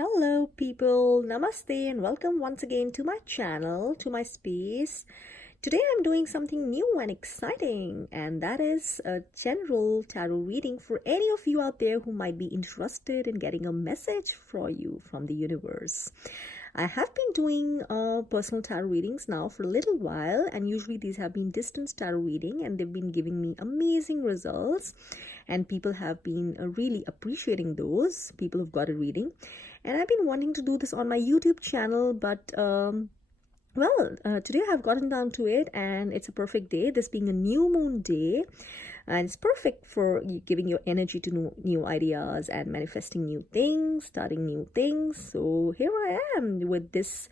Hello people, namaste and welcome once again to my channel, to my space. Today I'm doing something new and exciting, and that is a general tarot reading for any of you out there who might be interested in getting a message for you from the universe. I have been doing personal tarot readings now for a little while, and usually these have been distance tarot reading, and they've been giving me amazing results, and people have been really appreciating those people who've got a reading. And I've been wanting to do this on my YouTube channel, but today I've gotten down to it, and it's a perfect day, this being a new moon day, and it's perfect for giving your energy to new ideas and manifesting new things, starting new things. So here I am with this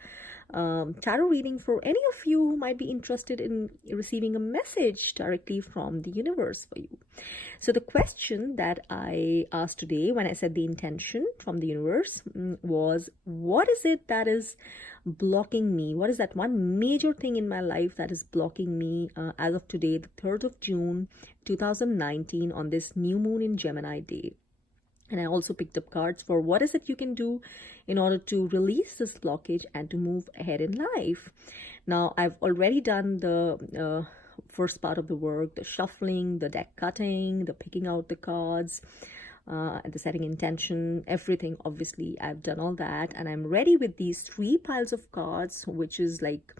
tarot reading for any of you who might be interested in receiving a message directly from the universe for you. So the question that I asked today when I said the intention from the universe was, what is it that is blocking me? What is that one major thing in my life that is blocking me as of today, the 3rd of June 2019, on this new moon in Gemini day? And I also picked up cards for what is it you can do in order to release this blockage and to move ahead in life. Now, I've already done the first part of the work, the shuffling, the deck cutting, the picking out the cards, the setting intention, everything. Obviously, I've done all that, and I'm ready with these 3 piles of cards, which is like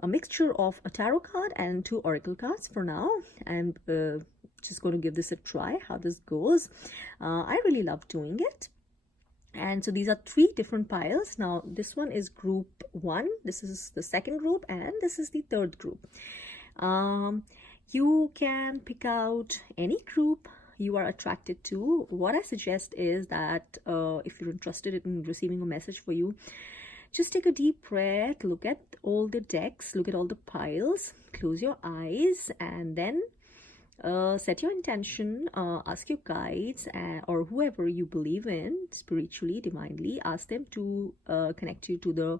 a mixture of a tarot card and 2 oracle cards for now. And just going to give this a try, how this goes. I really love doing it. And so these are 3 different piles. Now this one is group 1, this is the second group, and this is the 3rd group. You can pick out any group you are attracted to. What I suggest is that if you're interested in receiving a message for you, just take a deep breath, look at all the decks, look at all the piles, close your eyes, and then set your intention, ask your guides or whoever you believe in spiritually, divinely, ask them to connect you to the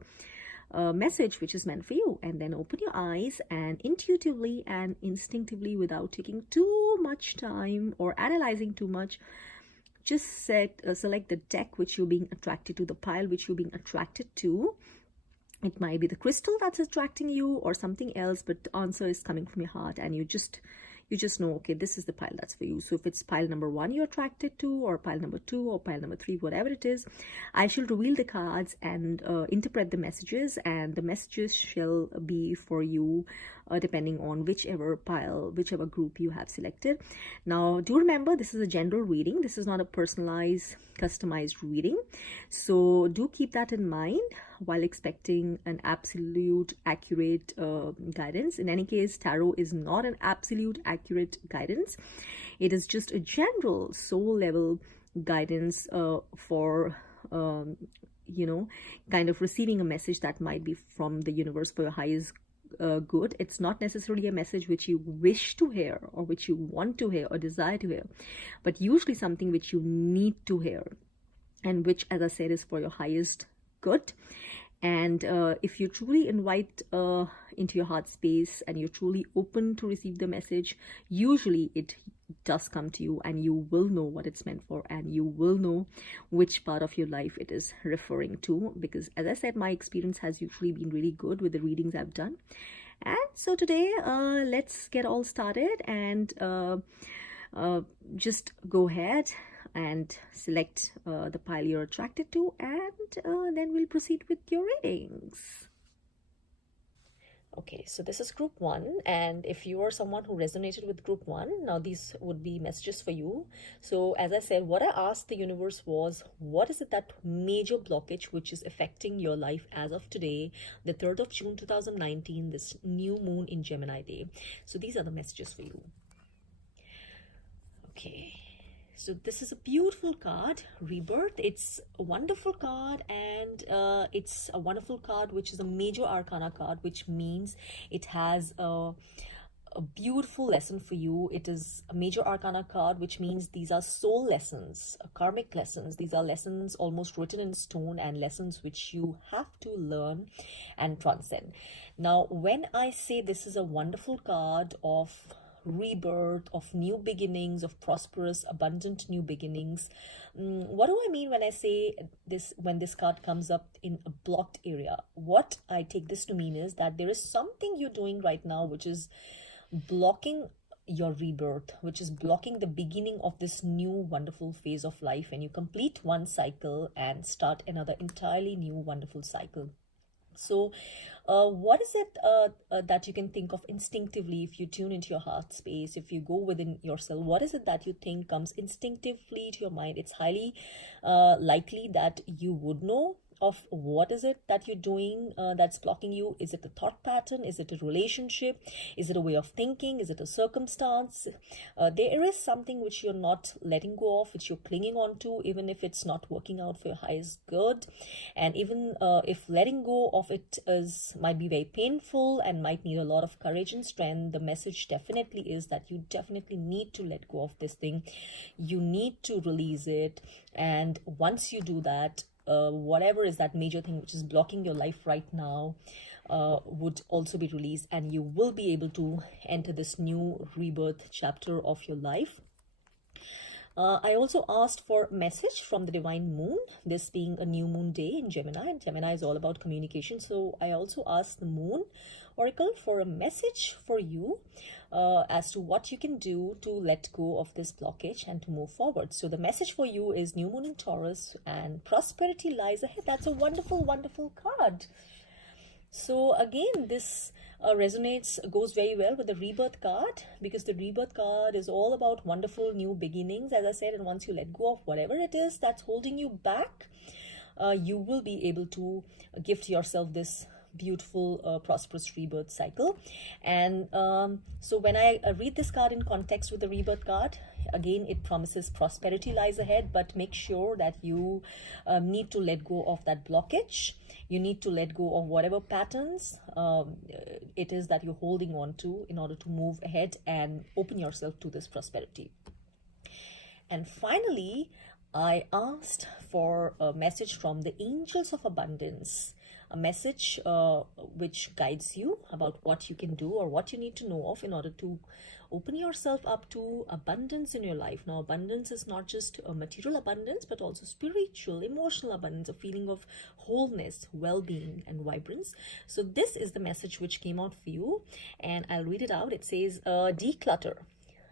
message which is meant for you. And then open your eyes and intuitively and instinctively, without taking too much time or analyzing too much, just select the deck which you're being attracted to, the pile which you're being attracted to. It might be the crystal that's attracting you or something else, but the answer is coming from your heart, and you just know, okay, this is the pile that's for you. So if it's pile number 1 you're attracted to, or pile number 2, or pile number 3, whatever it is, I shall reveal the cards and interpret the messages, and the messages shall be for you depending on whichever pile, whichever group you have selected. Now do remember, this is a general reading, this is not a personalized, customized reading, so do keep that in mind while expecting an absolute accurate guidance. In any case, tarot is not an absolute accurate guidance. It is just a general soul level guidance for kind of receiving a message that might be from the universe for your highest good. It's not necessarily a message which you wish to hear or which you want to hear or desire to hear, but usually something which you need to hear, and which, as I said, is for your highest good. And if you truly invite into your heart space and you're truly open to receive the message, usually it does come to you, and you will know what it's meant for, and you will know which part of your life it is referring to, because, as I said, my experience has usually been really good with the readings I've done. And so today let's get all started, and just go ahead and select the pile you're attracted to, and then we'll proceed with your readings. Okay, so this is group 1, and if you are someone who resonated with group 1, now these would be messages for you. So as I said, what I asked the universe was, what is it, that major blockage which is affecting your life as of today, the 3rd of June 2019, this new moon in Gemini day? So these are the messages for you. Okay. So this is a beautiful card, Rebirth. It's a wonderful card, and it's a wonderful card which is a major arcana card, which means it has a beautiful lesson for you. It is a major arcana card, which means these are soul lessons, karmic lessons. These are lessons almost written in stone, and lessons which you have to learn and transcend. Now, when I say this is a wonderful card of rebirth, of new beginnings, of prosperous, abundant new beginnings. What do I mean when I say this, when this card comes up in a blocked area? What I take this to mean is that there is something you're doing right now which is blocking your rebirth, which is blocking the beginning of this new wonderful phase of life when you complete one cycle and start another entirely new wonderful cycle. So, what is it that you can think of instinctively if you tune into your heart space, if you go within yourself? What is it that you think comes instinctively to your mind? It's highly likely that you would know of what is it that you're doing that's blocking you. Is it a thought pattern? Is it a relationship? Is it a way of thinking? Is it a circumstance? There is something which you're not letting go of, which you're clinging on to, even if it's not working out for your highest good. And even if letting go of it might be very painful and might need a lot of courage and strength, the message definitely is that you definitely need to let go of this thing. You need to release it. And once you do that, whatever is that major thing which is blocking your life right now would also be released, and you will be able to enter this new rebirth chapter of your life. I also asked for a message from the divine moon, this being a new moon day in Gemini, and Gemini is all about communication. So I also asked the moon oracle for a message for you as to what you can do to let go of this blockage and to move forward. So the message for you is new moon in Taurus and prosperity lies ahead. That's a wonderful, wonderful card. So again, this goes very well with the rebirth card, because the rebirth card is all about wonderful new beginnings, as I said. And once you let go of whatever it is that's holding you back, you will be able to gift yourself this beautiful prosperous rebirth cycle. And so when I read this card in context with the rebirth card, again it promises prosperity lies ahead, but make sure that you need to let go of that blockage. You need to let go of whatever patterns it is that you're holding on to in order to move ahead and open yourself to this prosperity. And finally, I asked for a message from the angels of abundance, a message which guides you about what you can do or what you need to know of in order to open yourself up to abundance in your life. Now, abundance is not just a material abundance, but also spiritual, emotional abundance, a feeling of wholeness, well-being, and vibrance. So this is the message which came out for you, and I'll read it out. It says, declutter.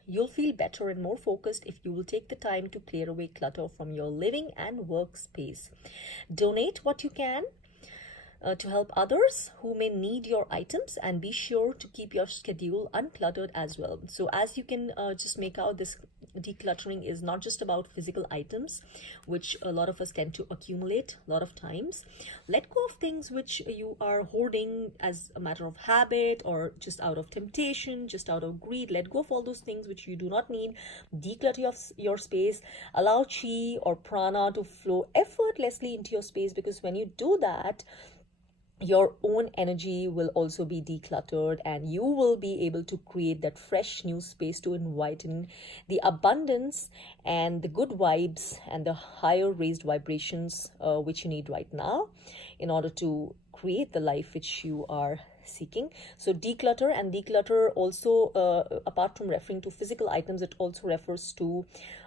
You'll feel better and more focused if you will take the time to clear away clutter from your living and workspace. Donate what you can to help others who may need your items, and be sure to keep your schedule uncluttered as well. So as you can just make out, this decluttering is not just about physical items, which a lot of us tend to accumulate a lot of times. Let go of things which you are hoarding as a matter of habit or just out of temptation, just out of greed. Let go of all those things which you do not need. Declutter your space. Allow chi or prana to flow effortlessly into your space, because when you do that, your own energy will also be decluttered, and you will be able to create that fresh new space to invite in the abundance and the good vibes and the higher raised vibrations which you need right now in order to create the life which you are seeking. So declutter, and declutter also apart from referring to physical items, it also refers to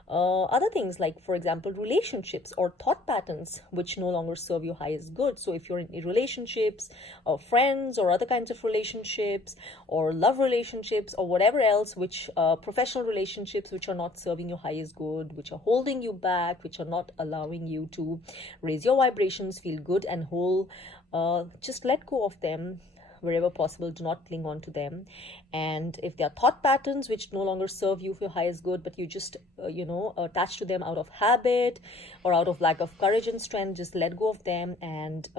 other things, like for example relationships or thought patterns which no longer serve your highest good. So if you're in relationships or friends or other kinds of relationships or love relationships or whatever else, which professional relationships which are not serving your highest good, which are holding you back, which are not allowing you to raise your vibrations, feel good and whole, just let go of them wherever possible. Do not cling on to them. And if there are thought patterns which no longer serve you for your highest good, but you just attach to them out of habit or out of lack of courage and strength, just let go of them and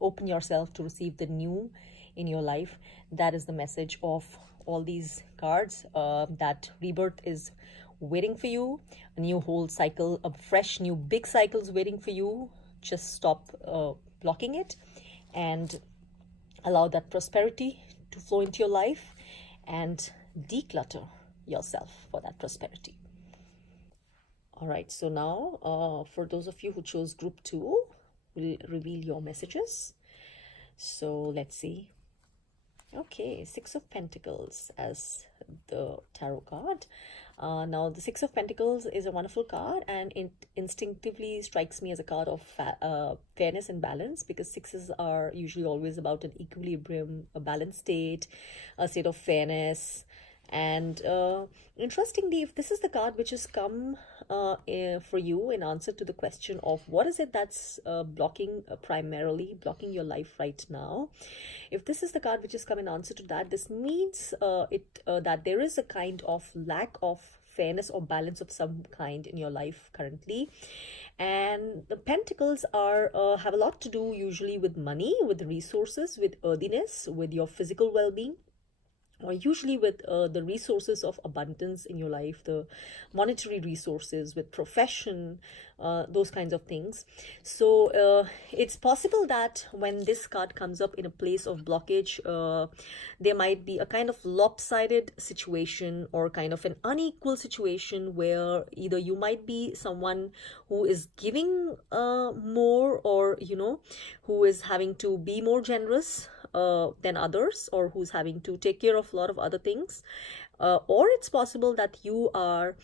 open yourself to receive the new in your life. That is the message of all these cards, that rebirth is waiting for you, a new whole cycle, a fresh new big cycle is waiting for you. Just stop blocking it and allow that prosperity to flow into your life, and declutter yourself for that prosperity. All right, so now for those of you who chose group 2, we'll reveal your messages. So let's see. Okay, Six of Pentacles as the tarot card. Now, the Six of Pentacles is a wonderful card, and it instinctively strikes me as a card of fairness and balance, because sixes are usually always about an equilibrium, a balanced state, a state of fairness. And interestingly, if this is the card which has come for you in answer to the question of what is it that's blocking, primarily blocking your life right now, if this is the card which has come in answer to that, this means that there is a kind of lack of fairness or balance of some kind in your life currently. And the pentacles are have a lot to do usually with money, with resources, with earthiness, with your physical well-being, or usually with the resources of abundance in your life, the monetary resources, with profession, those kinds of things. So it's possible that when this card comes up in a place of blockage, there might be a kind of lopsided situation or kind of an unequal situation where either you might be someone who is giving more, or who is having to be more generous than others, or who's having to take care of a lot of other things. Or it's possible that you are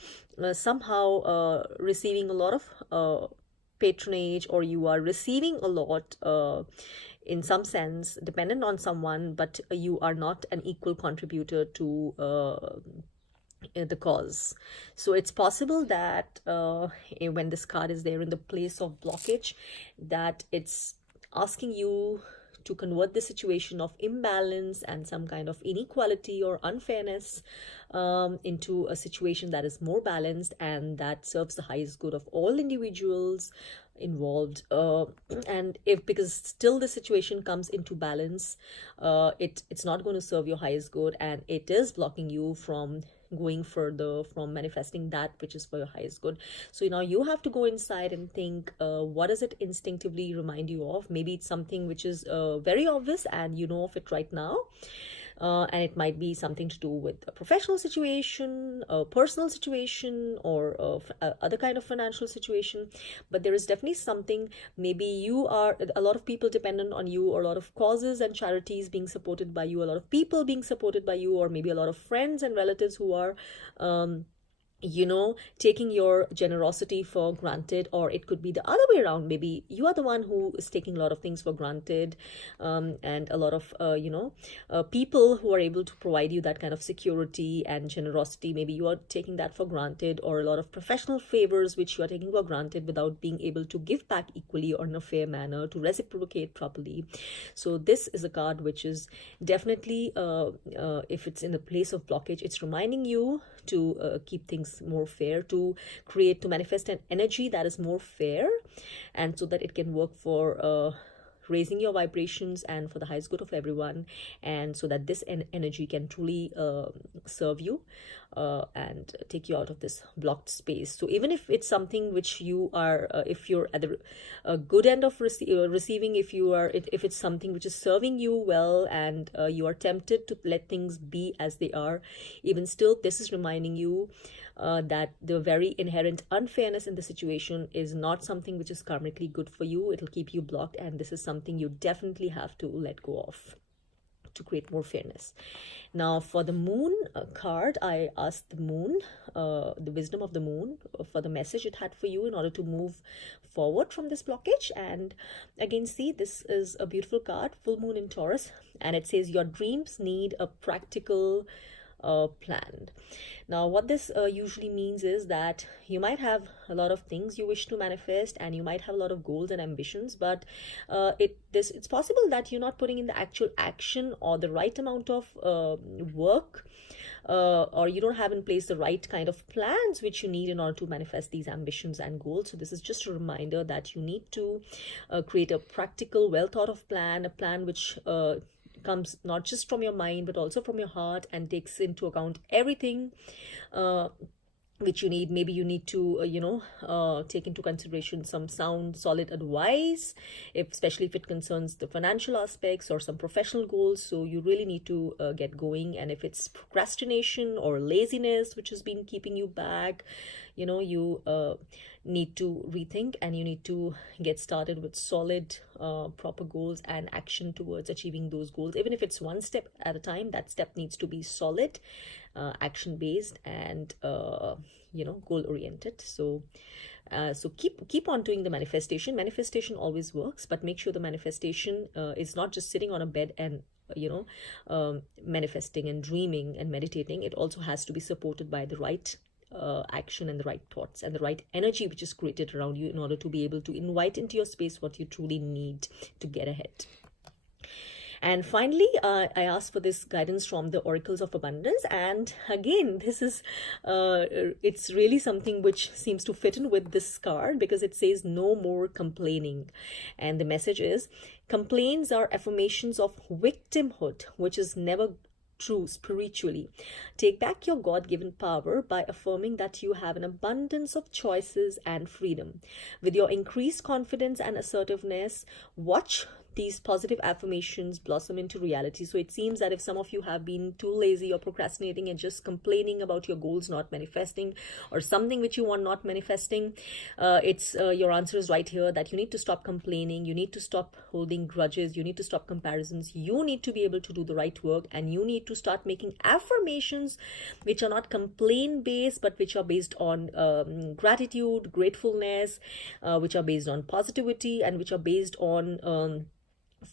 somehow receiving a lot of patronage, or you are receiving a lot in some sense, dependent on someone, but you are not an equal contributor to the cause. So it's possible that when this card is there in the place of blockage, that it's asking you to convert the situation of imbalance and some kind of inequality or unfairness into a situation that is more balanced and that serves the highest good of all individuals involved. And if, because still the situation comes into balance, it's not going to serve your highest good, and it is blocking you from going further, from manifesting that which is for your highest good. So now you have to go inside and think, what does it instinctively remind you of? Maybe it's something which is very obvious and you know of it right now. And it might be something to do with a professional situation, a personal situation, or other kind of financial situation. But there is definitely something, maybe you are, a lot of people dependent on you, or a lot of causes and charities being supported by you, a lot of people being supported by you, or maybe a lot of friends and relatives who are taking your generosity for granted. Or it could be the other way around. Maybe you are the one who is taking a lot of things for granted, and a lot of people who are able to provide you that kind of security and generosity, maybe you are taking that for granted, or a lot of professional favors which you are taking for granted without being able to give back equally or in a fair manner, to reciprocate properly. So this is a card which is definitely, if it's in a place of blockage, it's reminding you to keep things more fair, to manifest an energy that is more fair, and so that it can work for raising your vibrations and for the highest good of everyone, and so that this energy can truly serve you and take you out of this blocked space. So even if it's something which you are, if you're at the good end of receiving, if it's something which is serving you well, and you are tempted to let things be as they are, even still, this is reminding you that the very inherent unfairness in the situation is not something which is karmically good for you. It'll keep you blocked, and this is something you definitely have to let go of to create more fairness. Now, for the moon card, I asked the moon, the wisdom of the moon, for the message it had for you in order to move forward from this blockage. And again, see, this is a beautiful card, full moon in Taurus, and it says your dreams need a practical plan. Now, what this usually means is that you might have a lot of things you wish to manifest, and you might have a lot of goals and ambitions, but it's possible that you're not putting in the actual action or the right amount of work, or you don't have in place the right kind of plans which you need in order to manifest these ambitions and goals. So this is just a reminder that you need to create a practical, well thought of plan, a plan which comes not just from your mind but also from your heart, and takes into account everything which you need. Maybe you need to take into consideration some sound, solid advice, especially if it concerns the financial aspects or some professional goals. So you really need to get going. And if it's procrastination or laziness which has been keeping you back, you need to rethink, and you need to get started with solid proper goals and action towards achieving those goals. Even if it's one step at a time, that step needs to be solid, action based, and goal oriented. So keep on doing the manifestation. Manifestation always works, but make sure the manifestation is not just sitting on a bed and manifesting and dreaming and meditating. It also has to be supported by the right action and the right thoughts and the right energy which is created around you, in order to be able to invite into your space what you truly need to get ahead. And finally, I asked for this guidance from the oracles of abundance. And again, this is, it's really something which seems to fit in with this card, because it says no more complaining. And the message is, complaints are affirmations of victimhood, which is never true spiritually. Take back your God-given power by affirming that you have an abundance of choices and freedom. With your increased confidence and assertiveness, watch these positive affirmations blossom into reality. So it seems that if some of you have been too lazy or procrastinating and just complaining about your goals not manifesting, or something which you want not manifesting, it's your answer is right here, that you need to stop complaining, you need to stop holding grudges, you need to stop comparisons, you need to be able to do the right work, and you need to start making affirmations which are not complaint based, but which are based on gratitude, gratefulness, which are based on positivity, and which are based on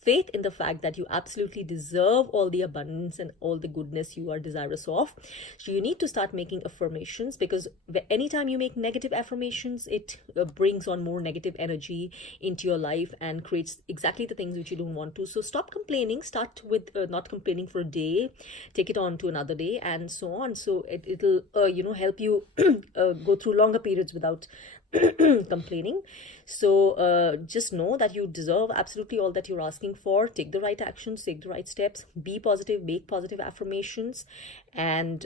faith in the fact that you absolutely deserve all the abundance and all the goodness you are desirous of. So you need to start making affirmations, because anytime you make negative affirmations, it brings on more negative energy into your life and creates exactly the things which you don't want to. So stop complaining. Start with not complaining for a day, take it on to another day, and so on. So it'll help you go through longer periods without complaining. So just know that you deserve absolutely all that you're asking for. Take the right actions, take the right steps, be positive, make positive affirmations, and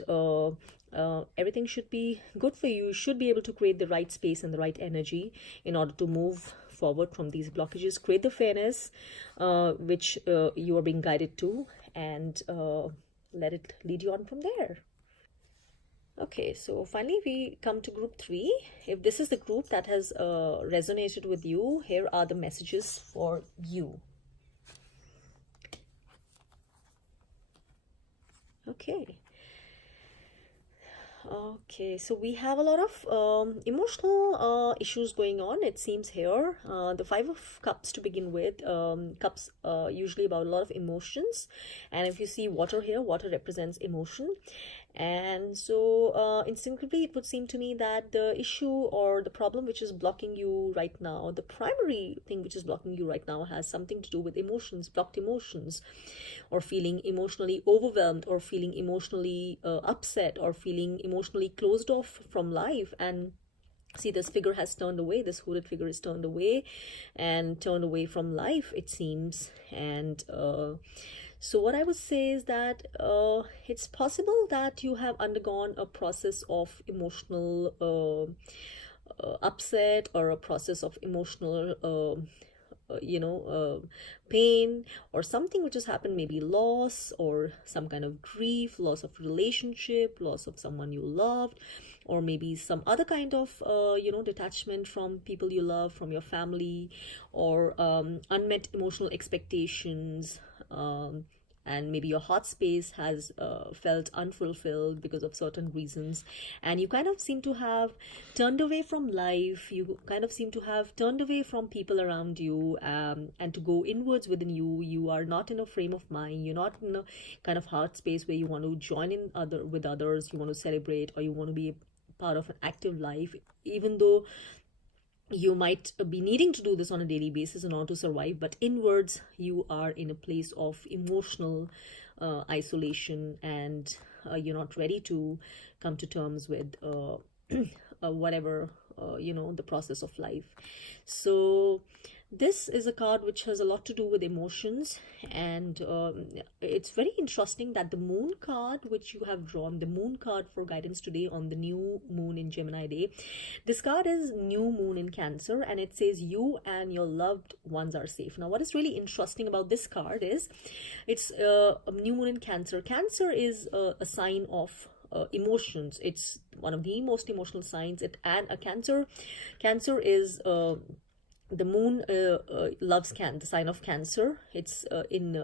everything should be good for you. You should be able to create the right space and the right energy in order to move forward from these blockages. Create the fairness which you are being guided to, and let it lead you on from there. Okay, so finally we come to group 3. If this is the group that has resonated with you, here are the messages for you. Okay, so we have a lot of emotional issues going on, it seems here. The 5 of Cups to begin with. Cups usually about a lot of emotions, and if you see water here, water represents emotion. And so instinctively it would seem to me that the issue or the problem which is blocking you right now, the primary thing which is blocking you right now, has something to do with emotions, blocked emotions, or feeling emotionally overwhelmed, or feeling emotionally upset, or feeling emotionally closed off from life. And see, this figure has turned away, this hooded figure is turned away and turned away from life, it seems. And so what I would say is that it's possible that you have undergone a process of emotional upset, or a process of emotional pain, or something which has happened, maybe loss, or some kind of grief, loss of relationship, loss of someone you loved, or maybe some other kind of detachment from people you love, from your family, or unmet emotional expectations, and maybe your heart space has felt unfulfilled because of certain reasons, and you kind of seem to have turned away from life, you kind of seem to have turned away from people around you, and to go inwards within you. You are not in a frame of mind, you're not in a kind of heart space where you want to join in with others, you want to celebrate, or you want to be part of an active life, even though you might be needing to do this on a daily basis in order to survive. But inwards, you are in a place of emotional isolation, and you're not ready to come to terms with whatever the process of life. So this is a card which has a lot to do with emotions, and it's very interesting that the moon card which you have drawn, the moon card for guidance today on the new moon in Gemini day, this card is new moon in Cancer, and it says you and your loved ones are safe. Now what is really interesting about this card is it's a new moon in Cancer. Cancer is a sign of emotions. It's one of the most emotional signs. And a cancer is the moon loves the sign of Cancer. It's in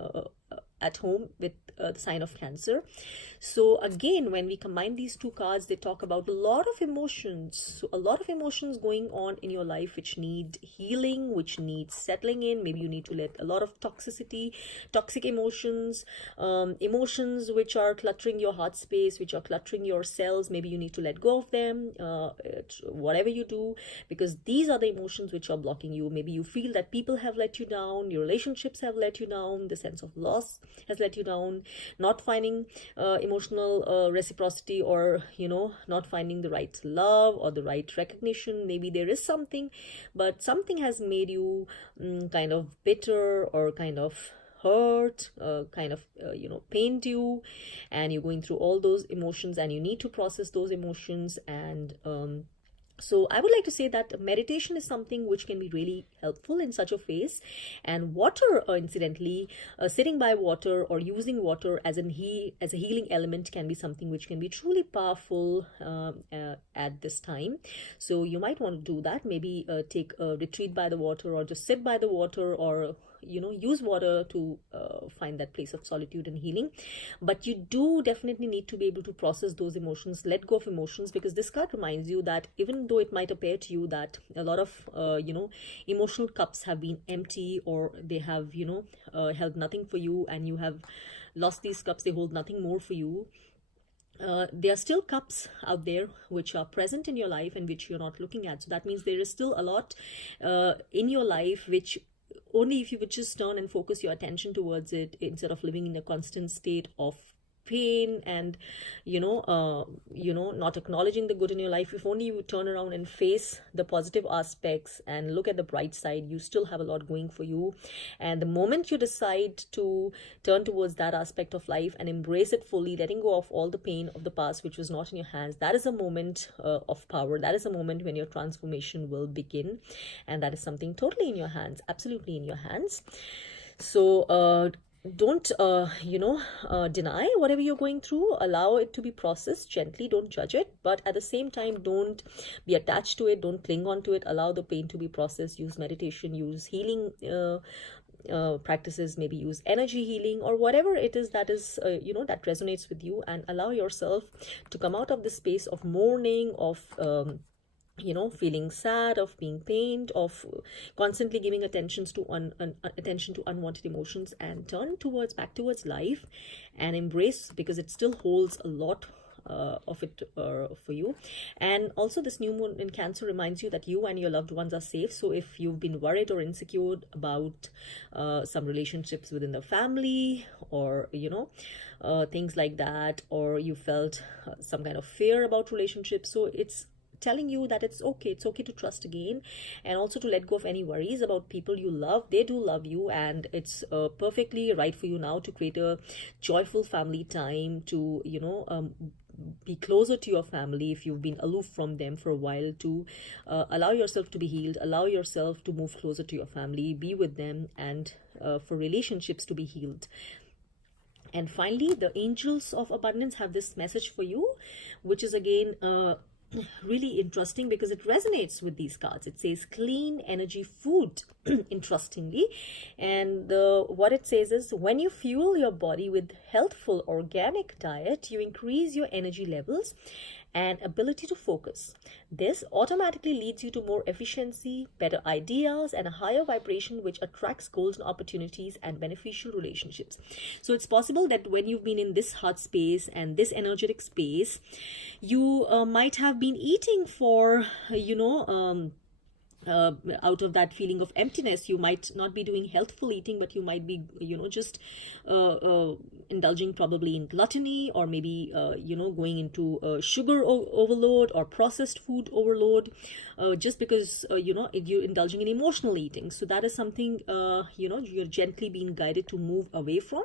at home with the sign of Cancer. So again, when we combine these two cards, they talk about a lot of emotions. So a lot of emotions going on in your life which need healing, which need settling in. Maybe you need to let a lot of toxic emotions, emotions which are cluttering your heart space, which are cluttering your cells. Maybe you need to let go of them, whatever you do, because these are the emotions which are blocking you. Maybe you feel that people have let you down, your relationships have let you down, the sense of loss has let you down, not finding emotional reciprocity, or not finding the right love or the right recognition. Maybe there is something, but something has made you kind of bitter, or kind of hurt, kind of pained you, and you're going through all those emotions, and you need to process those emotions. And so I would like to say that meditation is something which can be really helpful in such a phase. And water, incidentally, sitting by water or using water as a healing element can be something which can be truly powerful at this time. So you might want to do that. Maybe take a retreat by the water, or just sit by the water, or use water to find that place of solitude and healing. But you do definitely need to be able to process those emotions, let go of emotions, because this card reminds you that even though it might appear to you that a lot of emotional cups have been empty, or they have held nothing for you, and you have lost these cups, they hold nothing more for you. There are still cups out there which are present in your life and which you're not looking at. So that means there is still a lot in your life which only if you would just turn and focus your attention towards it, instead of living in a constant state of pain and not acknowledging the good in your life. If only you would turn around and face the positive aspects and look at the bright side, you still have a lot going for you. And the moment you decide to turn towards that aspect of life and embrace it fully, letting go of all the pain of the past which was not in your hands, that is a moment of power. That is a moment when your transformation will begin, and that is something totally in your hands, absolutely in your hands. So don't deny whatever you're going through. Allow it to be processed gently. Don't judge it, but at the same time, don't be attached to it. Don't cling on to it. Allow the pain to be processed. Use meditation, use healing practices, maybe use energy healing, or whatever it is that is that resonates with you, and allow yourself to come out of the space of mourning, of feeling sad, of being pained, of constantly giving attention to unwanted emotions, and turn back towards life and embrace, because it still holds a lot of it for you. And also, this new moon in Cancer reminds you that you and your loved ones are safe. So if you've been worried or insecure about some relationships within the family, or things like that, or you felt some kind of fear about relationships, so it's telling you that it's okay to trust again, and also to let go of any worries about people you love. They do love you, and it's perfectly right for you now to create a joyful family time, to be closer to your family if you've been aloof from them for a while, to allow yourself to be healed, allow yourself to move closer to your family, be with them, and for relationships to be healed. And finally, the angels of abundance have this message for you, which is again really interesting because it resonates with these cards. It says clean energy food, interestingly. And what it says is, when you fuel your body with healthful organic diet, you increase your energy levels and ability to focus. This automatically leads you to more efficiency, better ideas, and a higher vibration, which attracts golden opportunities and beneficial relationships. So it's possible that when you've been in this heart space and this energetic space, you might have been eating for out of that feeling of emptiness. You might not be doing healthful eating, but you might be just indulging probably in gluttony, or maybe going into sugar overload or processed food overload, just because you're indulging in emotional eating. So that is something you're gently being guided to move away from.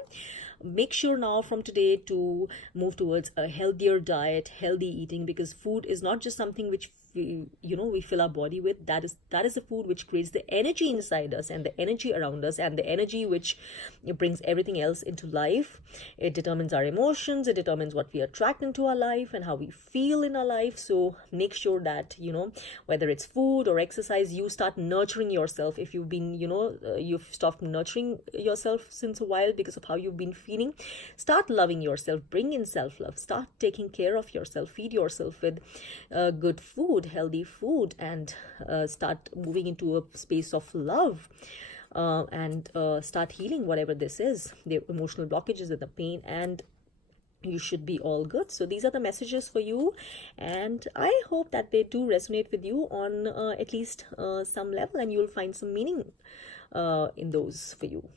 Make sure now from today to move towards a healthier diet, healthy eating, because food is not just something which we fill our body with, that is the food which creates the energy inside us and the energy around us and the energy which brings everything else into life. It determines our emotions, it determines what we attract into our life and how we feel in our life. So make sure that, whether it's food or exercise, you start nurturing yourself. If you've been, you've stopped nurturing yourself since a while because of how you've been feeling, start loving yourself. Bring in self-love. Start taking care of yourself. Feed yourself with good food, healthy food, and start moving into a space of love. And start healing whatever this is, the emotional blockages and the pain, and you should be all good. So these are the messages for you, and I hope that they do resonate with you on at least some level, and you'll find some meaning in those for you.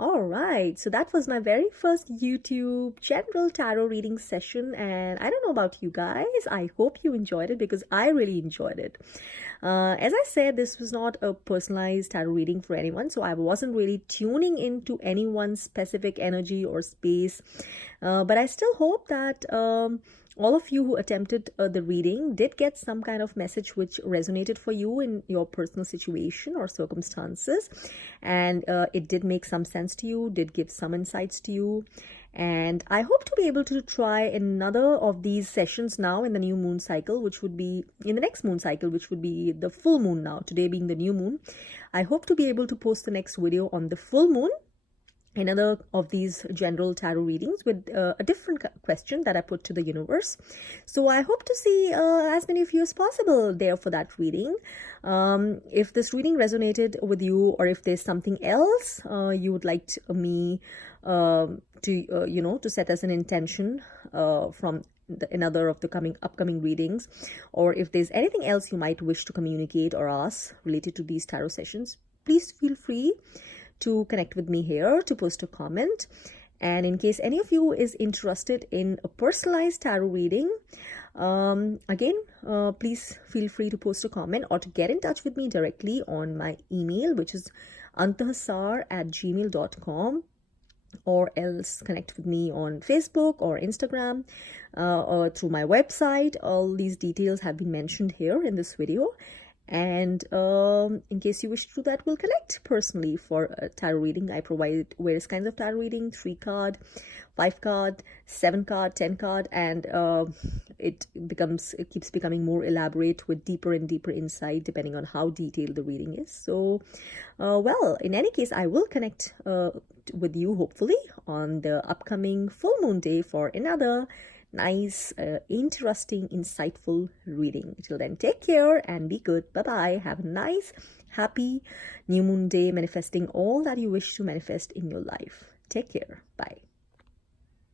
All right, so that was my very first YouTube general tarot reading session, and I don't know about you guys. I hope you enjoyed it because I really enjoyed it. As I said, this was not a personalized tarot reading for anyone, so I wasn't really tuning into anyone's specific energy or space, but I still hope that all of you who attempted the reading did get some kind of message which resonated for you in your personal situation or circumstances, and it did make some sense to you, did give some insights to you. And I hope to be able to try another of these sessions now in the new moon cycle, which would be in the next moon cycle, which would be the full moon now, today being the new moon. I hope to be able to post the next video on the full moon, another of these general tarot readings with a different question that I put to the universe. So I hope to see as many of you as possible there for that reading. If this reading resonated with you, or if there's something else you would like me to set as an intention from another of the upcoming readings, or if there's anything else you might wish to communicate or ask related to these tarot sessions, please feel free to connect with me here, to post a comment. And in case any of you is interested in a personalized tarot reading, again, please feel free to post a comment or to get in touch with me directly on my email, which is antahsaara@gmail.com, or else connect with me on Facebook or Instagram, or through my website. All these details have been mentioned here in this video. And in case you wish to do that, we'll connect personally for a tarot reading. I provide various kinds of tarot reading: 3 card, 5 card, 7 card, 10 card, and it keeps becoming more elaborate with deeper and deeper insight depending on how detailed the reading is. So well, in any case, I will connect with you hopefully on the upcoming full moon day for another nice, interesting, insightful reading. Till then, take care and be good. Bye-bye. Have a nice, happy new moon day, manifesting all that you wish to manifest in your life. Take care. Bye.